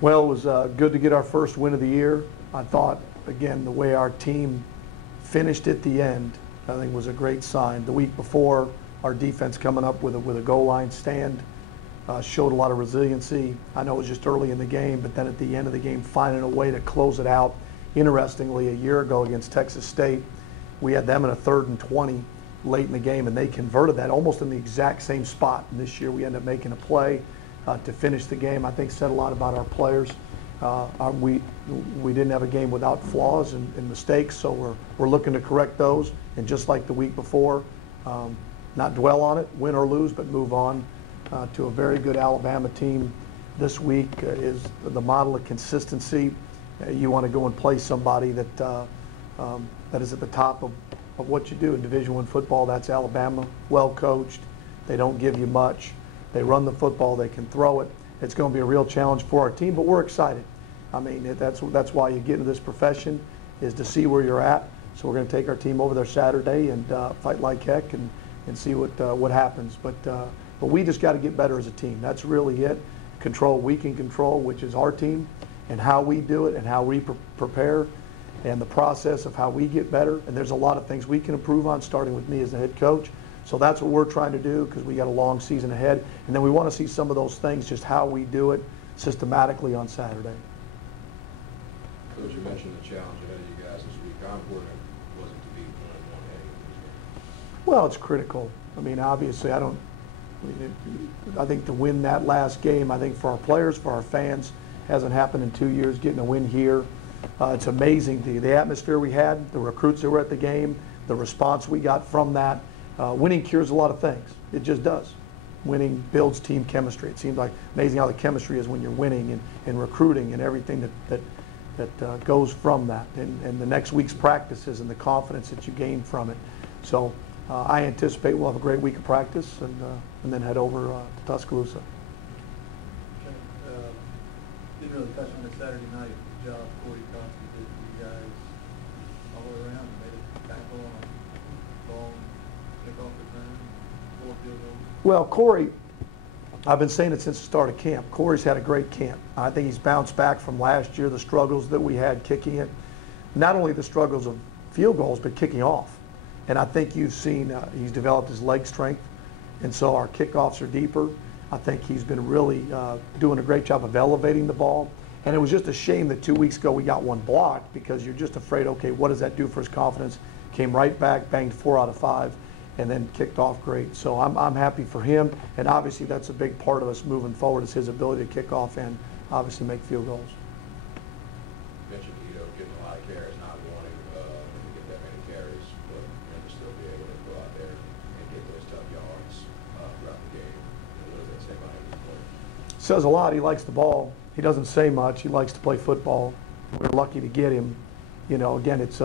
Well, it was good to get our first win of the year. I thought, again, the way our team finished at the end, I think was a great sign. The week before, our defense coming up with a goal line stand showed a lot of resiliency. I know it was just early in the game, but then at the end of the game, finding a way to close it out. Interestingly, a year ago against Texas State, we had them in a 3rd and 20 late in the game, and they converted that almost in the exact same spot. And this year, we ended up making a play to finish the game. I think said a lot about our players. We didn't have a game without flaws and mistakes, so we're looking to correct those. And just like the week before, not dwell on it, win or lose, but move on to a very good Alabama team. This week is the model of consistency. You want to go and play somebody that is at the top of what you do in Division I football. That's Alabama, well coached. They don't give you much. They run the football. They can throw it. It's going to be a real challenge for our team, but we're excited. I mean, that's why you get into this profession, is to see where you're at. So we're going to take our team over there Saturday and fight like heck and see what happens. But we just got to get better as a team. That's really it. Control we can control, which is our team, and how we do it and how we prepare and the process of how we get better. And there's a lot of things we can improve on, starting with me as the head coach. So that's what we're trying to do, because we got a long season ahead. And then we want to see some of those things, just how we do it systematically on Saturday. Coach, you mentioned the challenge ahead of you guys this week. How important was it to be 1-1 heading into this game? Well, it's critical. I mean, obviously, I think to win that last game, I think for our players, for our fans, hasn't happened in 2 years. Getting a win here, it's amazing. The atmosphere we had, the recruits that were at the game, the response we got from that. Winning cures a lot of things. It just does. Winning builds team chemistry. It seems like amazing how the chemistry is when you're winning and recruiting and everything that goes from that, and the next week's practices and the confidence that you gain from it. So I anticipate we'll have a great week of practice and then head over to Tuscaloosa. Didn't really touch on it Saturday night. Good job, Corey Thompson did for you guys all the way around. Made a tackle on a long kickoff return, 4 field goals. Well, Corey, I've been saying it since the start of camp. Corey's had a great camp. I think he's bounced back from last year, the struggles that we had kicking it. Not only the struggles of field goals, but kicking off. And I think you've seen he's developed his leg strength, and so our kickoffs are deeper. I think he's been really doing a great job of elevating the ball. And it was just a shame that 2 weeks ago we got one blocked, because you're just afraid, okay, what does that do for his confidence? Came right back, banged 4 out of 5, and then kicked off great. So I'm happy for him, and obviously that's a big part of us moving forward, is his ability to kick off and obviously make field goals. You mentioned getting a lot of carries, not wanting to get that many carries, but to still be able to go out there and get those tough yards throughout the game. What does that say about him as a player? Says a lot. He likes the ball. He doesn't say much. He likes to play football. We're lucky to get him. You know, again, it's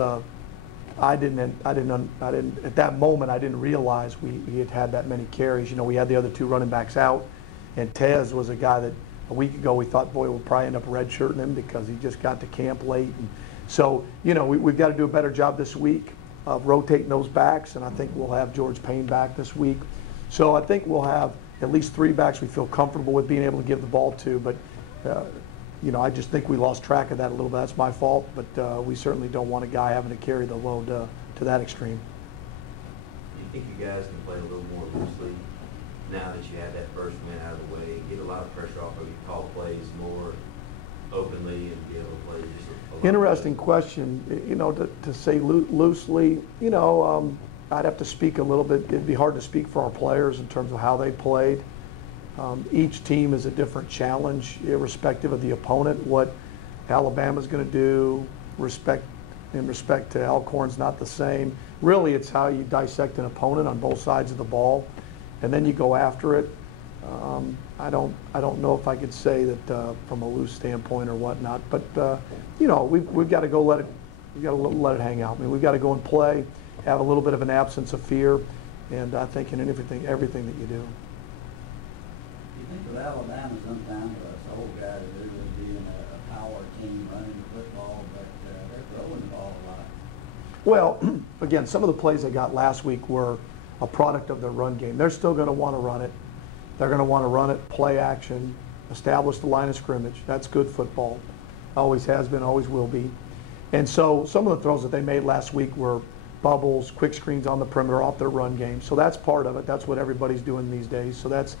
I didn't at that moment I didn't realize we had that many carries. You know, we had the other 2 running backs out, and Tez was a guy that a week ago we thought, boy, we'll probably end up redshirting him because he just got to camp late. And so, you know, we've got to do a better job this week of rotating those backs, and I think we'll have George Payne back this week. So I think we'll have at least 3 backs we feel comfortable with being able to give the ball to. But you know, I just think we lost track of that a little bit. That's my fault, but we certainly don't want a guy having to carry the load to that extreme. Do you think you guys can play a little more loosely now that you had that first win out of the way, get a lot of pressure off of you, call plays more openly, and be able to play just a lot? Interesting question. You know, to say loosely, you know, I'd have to speak a little bit. It'd be hard to speak for our players in terms of how they played. Each team is a different challenge, irrespective of the opponent. What Alabama's going to do, in respect to Alcorn's not the same. Really, it's how you dissect an opponent on both sides of the ball, and then you go after it. I don't know if I could say that from a loose standpoint or whatnot, but you know, we've got to go let it hang out. I mean, we've got to go and play, have a little bit of an absence of fear, and I think in everything that you do. I think with Alabama sometimes us old guys do is being a power team running the football, but they're throwing the ball a lot. Well, again, some of the plays they got last week were a product of their run game. They're still going to want to run it. They're going to want to run it, play action, establish the line of scrimmage. That's good football. Always has been, always will be. And so some of the throws that they made last week were bubbles, quick screens on the perimeter off their run game. So that's part of it. That's what everybody's doing these days. So that's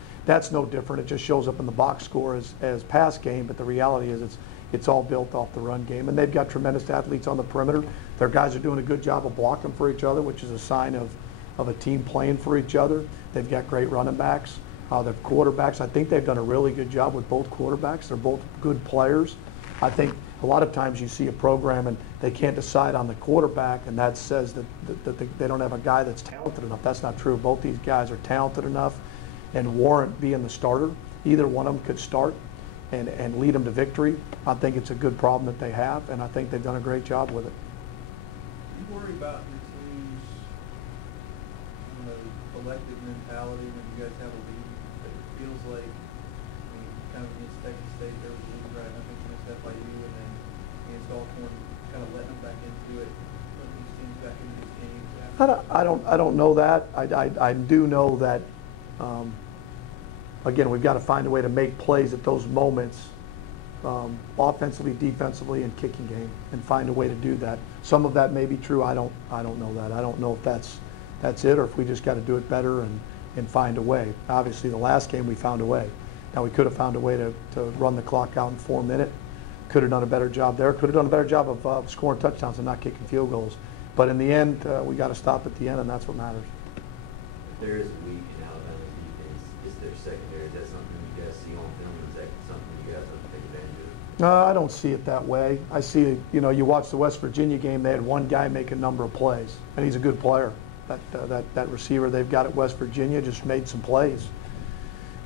no different. It just shows up in the box score as pass game, but the reality is it's all built off the run game. And they've got tremendous athletes on the perimeter. Their guys are doing a good job of blocking for each other, which is a sign of a team playing for each other. They've got great running backs. Their quarterbacks, I think they've done a really good job with both quarterbacks. They're both good players. I think a lot of times you see a program and they can't decide on the quarterback, and that says that they don't have a guy that's talented enough. That's not true. Both these guys are talented enough and warrant being the starter. Either one of them could start and lead them to victory. I think it's a good problem that they have, and I think they've done a great job with it. Do you worry about your team's collective mentality when you guys have a lead? It feels like, I mean, kind of against Texas State, there was a lead right, I think against FIU, and then against Alcorn, kind of letting them back into it, letting these teams back into these games. I don't know that. I do know that, again, we've got to find a way to make plays at those moments, offensively, defensively, and kicking game, and find a way to do that. Some of that may be true. I don't know that. I don't know if that's it, or if we just got to do it better and find a way. Obviously, the last game we found a way. Now, we could have found a way to run the clock out in 4 minutes. Could have done a better job there. Could have done a better job of scoring touchdowns and not kicking field goals. But in the end, we got to stop at the end, and that's what matters. If there is a weak in Alabama's defense, is their secondary? Is that something you guys see on film? Is that something you guys have to take advantage of? No, I don't see it that way. I see, you watch the West Virginia game, they had one guy make a number of plays, and he's a good player. That receiver they've got at West Virginia just made some plays.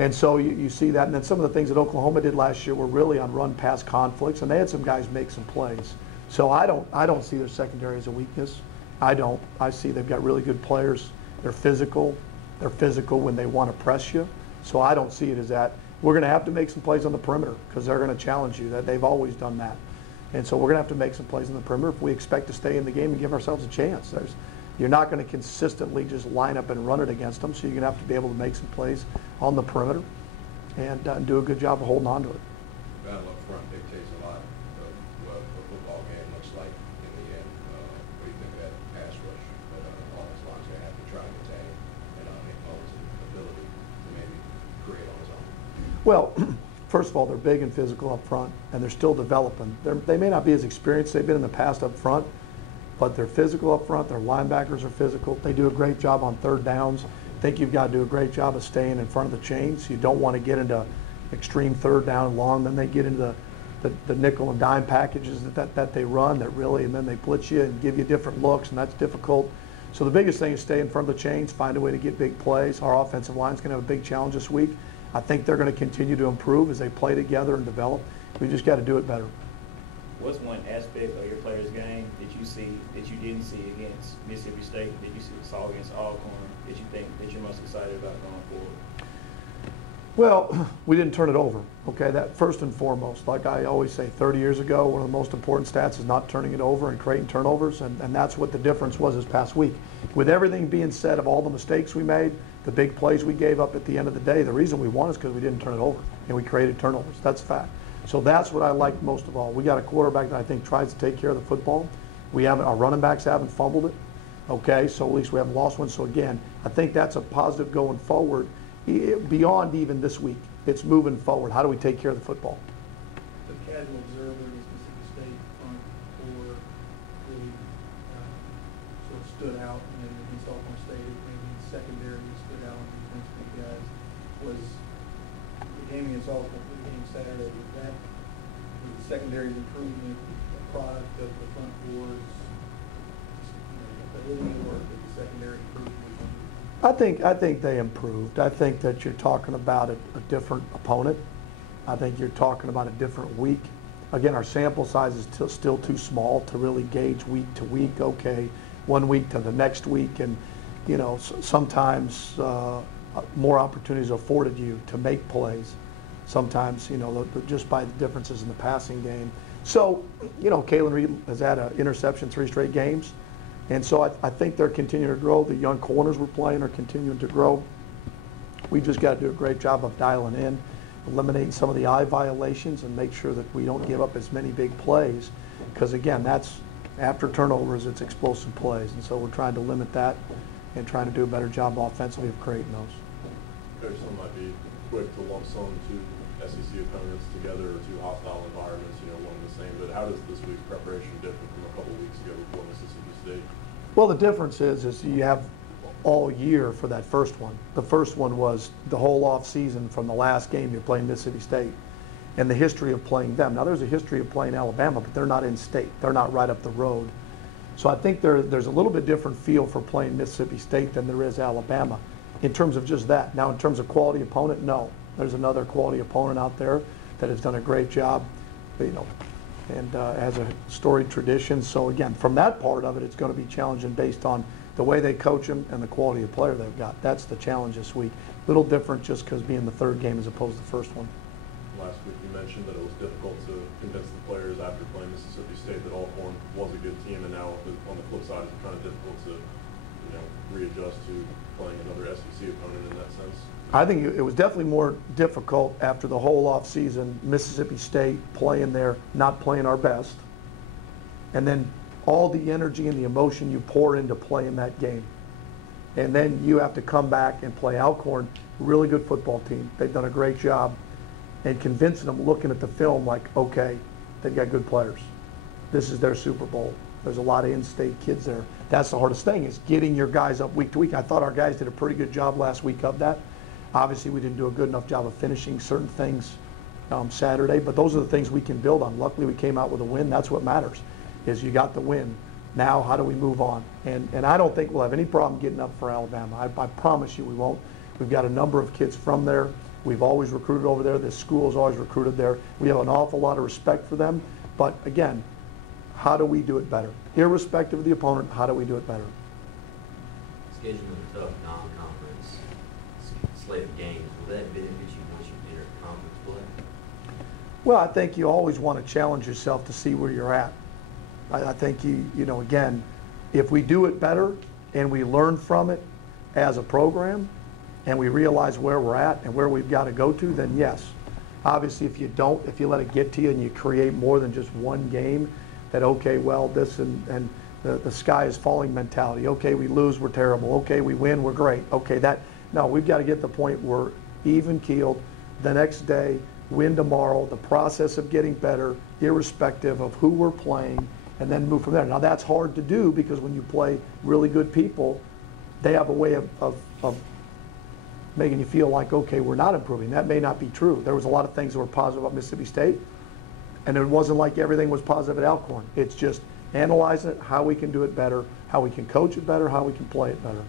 And so you see that. And then some of the things that Oklahoma did last year were really on run-pass conflicts, and they had some guys make some plays. So I don't see their secondary as a weakness. I don't. I see they've got really good players. They're physical. They're physical when they want to press you. So I don't see it as that. We're going to have to make some plays on the perimeter because they're going to challenge you. That they've always done that. And so we're going to have to make some plays on the perimeter if we expect to stay in the game and give ourselves a chance. You're not going to consistently just line up and run it against them, so you're going to have to be able to make some plays on the perimeter and do a good job of holding on to it. Battle up front dictates a lot of what a football game looks like in the end. What do you think of that pass rush that all his lines going to have to try to contain and impose an ability to maybe create on his own? Well, first of all, they're big and physical up front, and they're still developing. They may not be as experienced as they've been in the past up front, but they're physical up front. Their linebackers are physical. They do a great job on third downs. I think you've got to do a great job of staying in front of the chains. You don't want to get into extreme third down and long. Then they get into the nickel and dime packages that they run that really, and then they blitz you and give you different looks, and that's difficult. So the biggest thing is stay in front of the chains, find a way to get big plays. Our offensive line's going to have a big challenge this week. I think they're going to continue to improve as they play together and develop. We just got to do it better. What's one aspect of your players' game that you see that you didn't see against Mississippi State, that you saw against Alcorn, that you think that you're most excited about going forward? Well, we didn't turn it over, okay? That first and foremost. Like I always say, 30 years ago, one of the most important stats is not turning it over and creating turnovers, and that's what the difference was this past week. With everything being said of all the mistakes we made, the big plays we gave up at the end of the day, the reason we won is because we didn't turn it over, and we created turnovers. That's a fact. So that's what I like most of all. We got a quarterback that I think tries to take care of the football. Our running backs haven't fumbled it, okay? So at least we haven't lost one. So again, I think that's a positive going forward. Beyond even this week, it's moving forward. How do we take care of the football? The casual observer of this Mississippi State front four really sort of stood out, and then against Alcorn State, maybe secondary stood out on defense for you guys. Was the game against Alcorn, the game Saturday, was the secondary's improvement a product of the front four's ability, or did the secondary improve? I think they improved. I think that you're talking about a different opponent. I think you're talking about a different week. Again, our sample size is still too small to really gauge week to week. Okay, one week to the next week, and sometimes more opportunities are afforded you to make plays. Sometimes, just by the differences in the passing game. So, Kalen Reed has had an interception 3 straight games. And so I think they're continuing to grow. The young corners we're playing are continuing to grow. We just got to do a great job of dialing in. eliminating some of the eye violations and make sure that we don't give up as many big plays. Because again, that's after turnovers, it's explosive plays. And so we're trying to limit that and trying to do a better job offensively of creating those. Coach, some might be quick to lump some two SEC opponents together or two hostile environments, one and the same. But how does this week's preparation differ from a couple of weeks ago before Mississippi State? Well, the difference is you have all year for that first one. The first one was the whole off season from the last game you're playing Mississippi State and the history of playing them. Now there's a history of playing Alabama, but they're not in state. They're not right up the road. So I think there's a little bit different feel for playing Mississippi State than there is Alabama in terms of just that. Now in terms of quality opponent, no. There's another quality opponent out there that has done a great job, and has a storied tradition. So again, from that part of it, it's going to be challenging based on the way they coach them and the quality of player they've got. That's the challenge this week. A little different just because being the third game as opposed to the first one. Last week you mentioned that it was difficult to convince the players after playing Mississippi State that Alcorn was a good team, and now on the flip side, it's kind of difficult to readjust to playing another SEC opponent in that sense. I think it was definitely more difficult after the whole off season, Mississippi State playing there, not playing our best, and then all the energy and the emotion you pour into playing that game. And then you have to come back and play Alcorn, really good football team. They've done a great job, and convincing them, looking at the film like, okay, they've got good players. This is their Super Bowl. There's a lot of in-state kids there. That's the hardest thing, is getting your guys up week to week. I thought our guys did a pretty good job last week of that. Obviously, we didn't do a good enough job of finishing certain things Saturday, but those are the things we can build on. Luckily, we came out with a win. That's what matters, is you got the win. Now, how do we move on? And I don't think we'll have any problem getting up for Alabama. I promise you we won't. We've got a number of kids from there. We've always recruited over there. This school has always recruited there. We have an awful lot of respect for them. But again, how do we do it better? Irrespective of the opponent, how do we do it better? Scheduling a tough non-conference slate of games, will that benefit you once you enter conference play? Well, I think you always want to challenge yourself to see where you're at. I think again, if we do it better and we learn from it as a program and we realize where we're at and where we've got to go to, then yes. Obviously, if you don't, if you let it get to you and you create more than just one game, that okay, well, this and the sky is falling mentality. Okay, we lose, we're terrible. Okay, we win, we're great. Okay, no, we've got to get to the point where even keeled the next day, win tomorrow, the process of getting better, irrespective of who we're playing, and then move from there. Now that's hard to do because when you play really good people, they have a way of making you feel like, okay, we're not improving. That may not be true. There was a lot of things that were positive about Mississippi State, and it wasn't like everything was positive at Alcorn. It's just analyzing it, how we can do it better, how we can coach it better, how we can play it better.